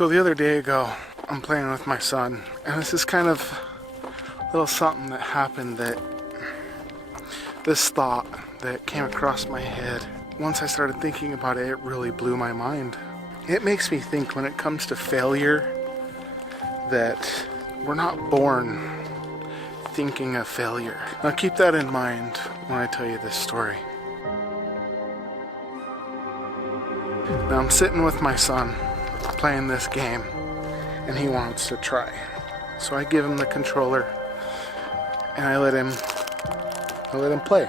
So the other day ago, I'm playing with my son, and this is kind of a little something that happened, this thought that came across my head. Once I started thinking about it, it really blew my mind. It makes me think when it comes to failure that we're not born thinking of failure. Now keep that in mind when I tell you this story. Now I'm sitting with my son playing this game and he wants to try. So I give him the controller and I let him play.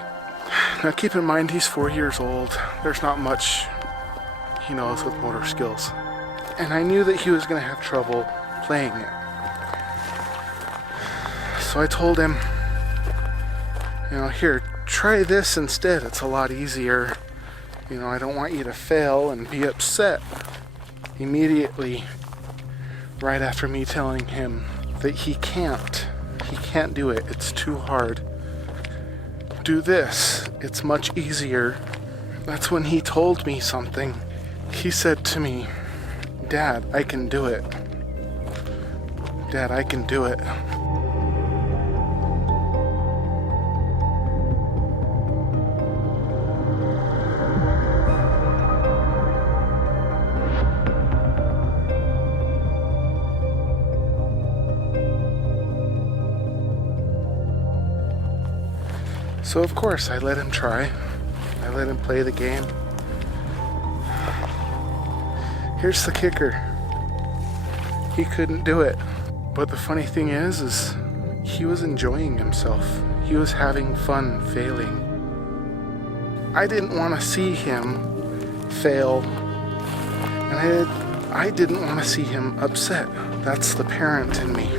Now keep in mind he's 4 years old. There's not much he knows with motor skills. And I knew that he was going to have trouble playing it. So I told him, here, try this instead. It's a lot easier. I don't want you to fail and be upset. Immediately, right after me telling him that he can't do it, it's too hard. Do this, it's much easier. That's when he told me something. He said to me, "Dad, I can do it. Dad, I can do it." So of course I let him try. I let him play the game. Here's the kicker. He couldn't do it. But the funny thing is he was enjoying himself. He was having fun failing. I didn't want to see him fail. And I didn't want to see him upset. That's the parent in me.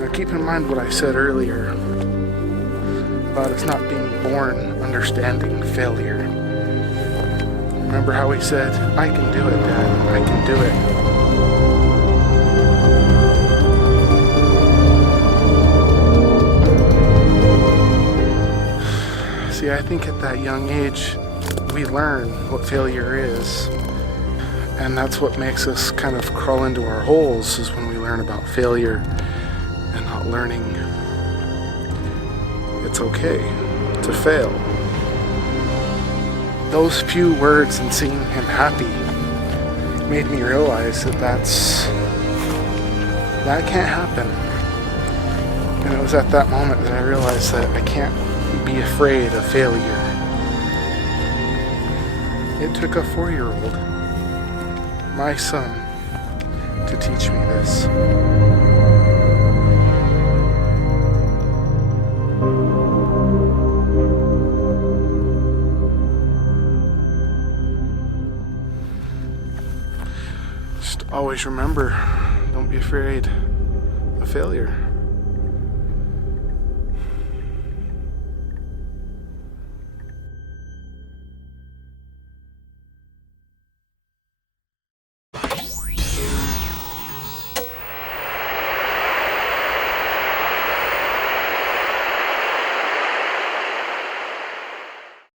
Now keep in mind what I said earlier about us not being born understanding failure. Remember how he said, "I can do it, Dad, I can do it." See, I think at that young age, we learn what failure is. And that's what makes us kind of crawl into our holes, is when we learn about failure and not learning it's okay to fail. Those few words and seeing him happy made me realize that can't happen. And it was at that moment that I realized that I can't be afraid of failure. It took a 4-year-old, my son, to teach me this. Always remember, don't be afraid of failure.